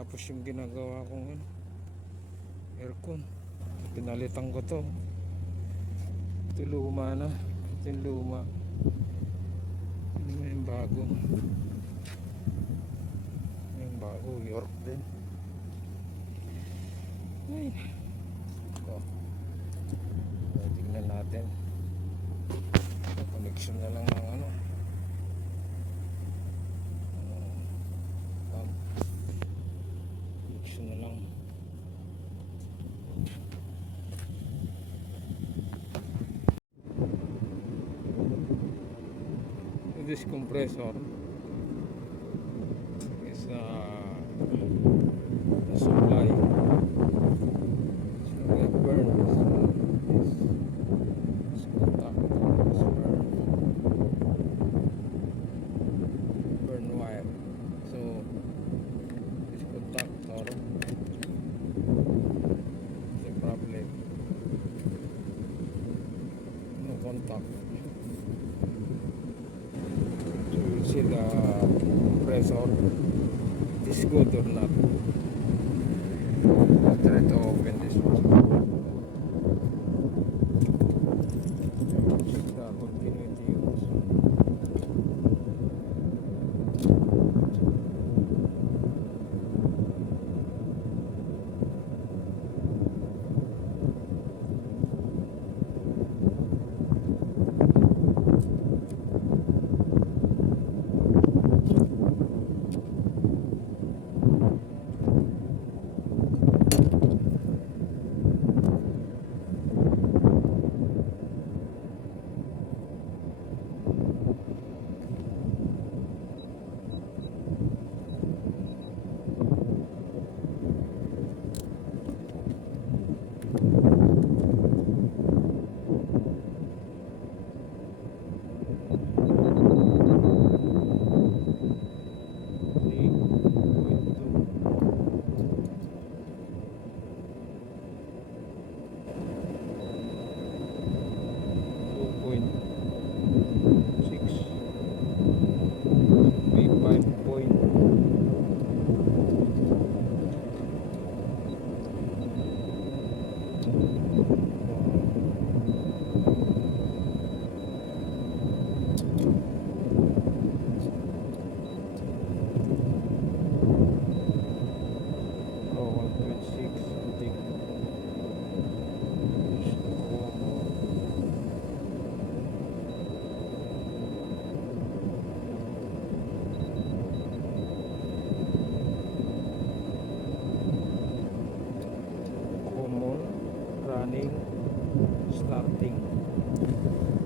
Tapos yung ginagawa kong aircon, pinalitan ko to. Ito luma na. Ito yung luma. Ano yung bago? Yung bago, York din. Ay. Ito. Tignan natin. Connection na lang ng ano. Connection na lang. This compressor is the supply. So we have burn this contact is burn wire. So this contactor is a problem. No contact. See the compressor is good or not. I'll try to open this one. The continuity use.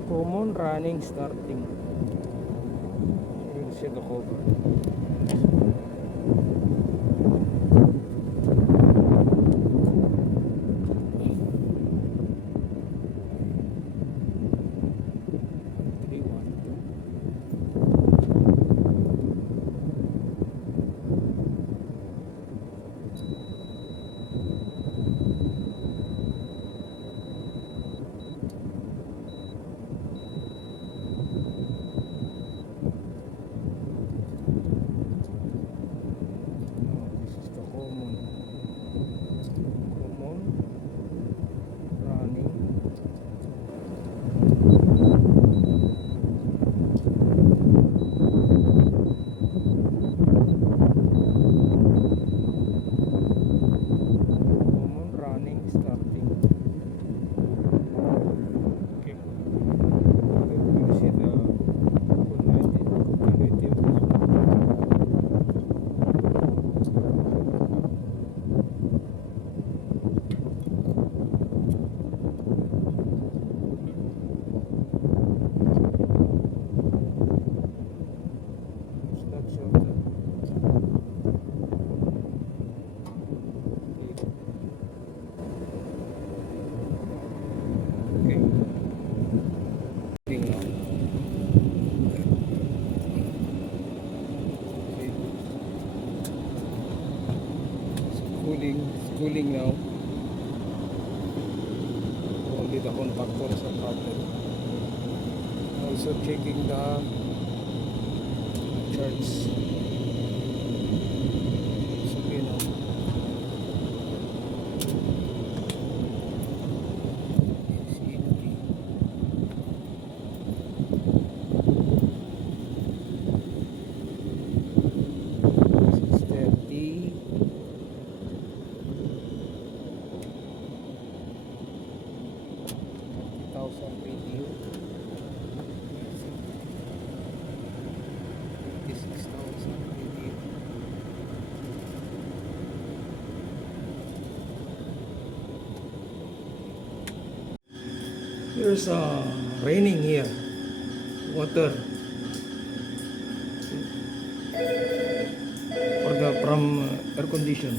Common running starting. You will see the cover. Cooling now. Only the contactors are problem. Also checking the charts. It's okay now. BTU. 56,000 BTU. Here's raining here. Water for the from air condition.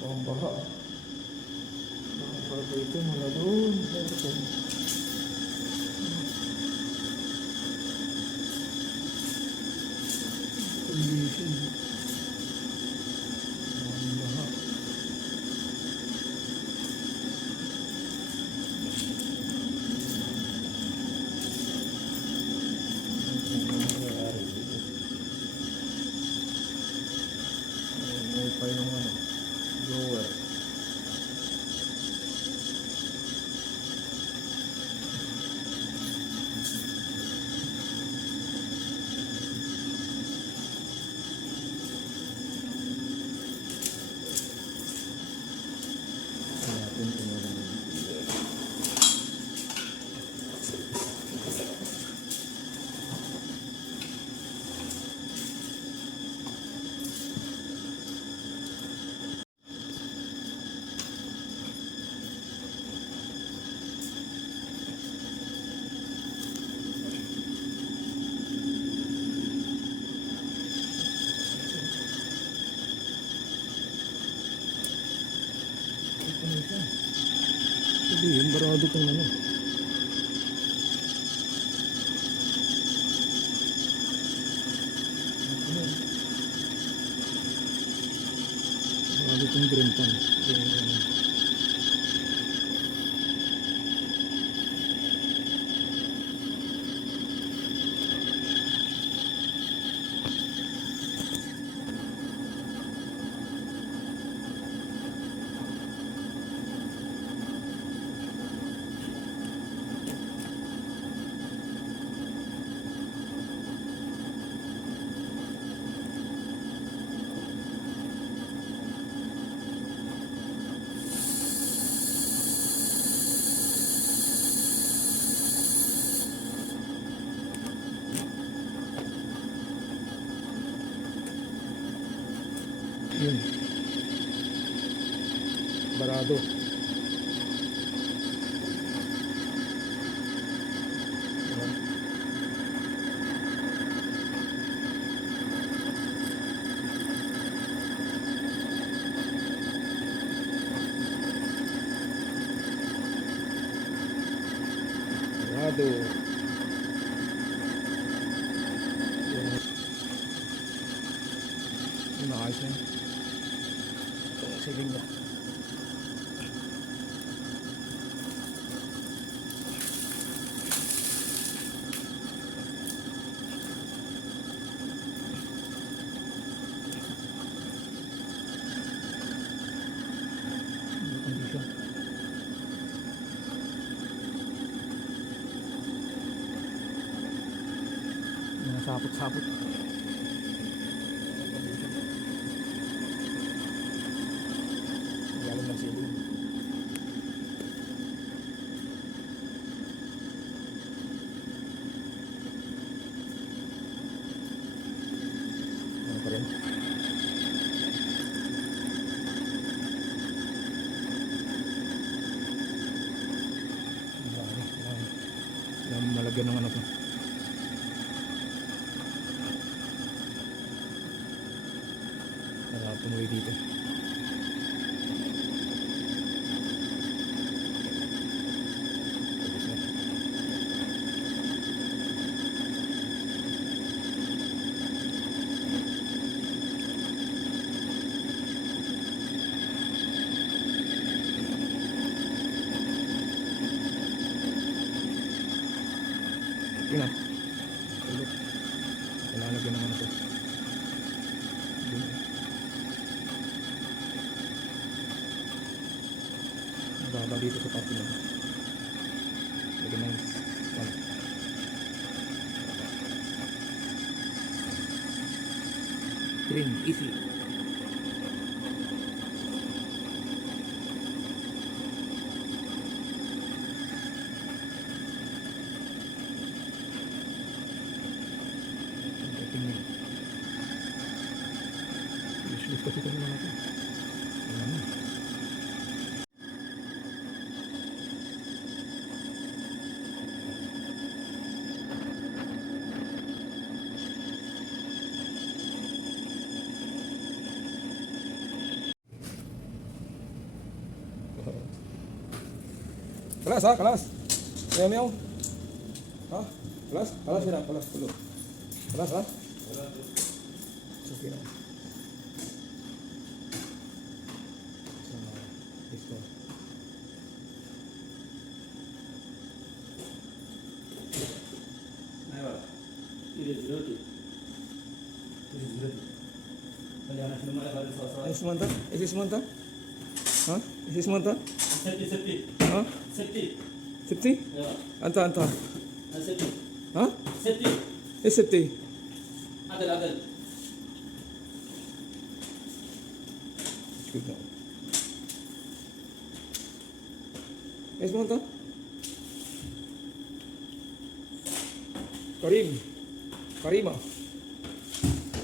Ang baha. Nakapag ito mula doon. Condition. Ang baha. May pa yung ano, blower. Natin tingnan. Sabihin, barado kong ano. Barado kong green pan. Yun. Barado. Barado. Naayos na. Siling na. Mga sapot-sapot. Galing ng siling. Ano pa rin? Malagyan ng ano pa. Tumuloy dito. Yun na. Tulog. Nalalagyan naman ito. Yun. Nababa dito sa parte na ito. Lagyan na yung stamp. Green, easy. Useless kasi ito naman ito. Ayan na. Kelas ha, kelas. Meow meow. Ha? Kelas? Kelas ya, kelas dulu. Kelas ha? Oke. Sama itu. Ayo. Ini zero tu. Ini zero tu. Kalau anak semua ada pada soal-soal. Isi semanta? Isi semanta? Ha? Isi semanta? Safety. Ha? Safety. Safety? Ya. Anta, anta. Safety. Ha? Safety. Eh, safety. Adal. Good na. Isi semanta?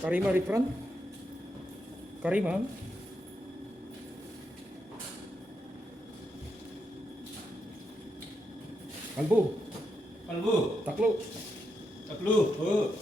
Karima Rifran. Karima. Kalbu. Kalbu. Taklo. Taklu. Oh.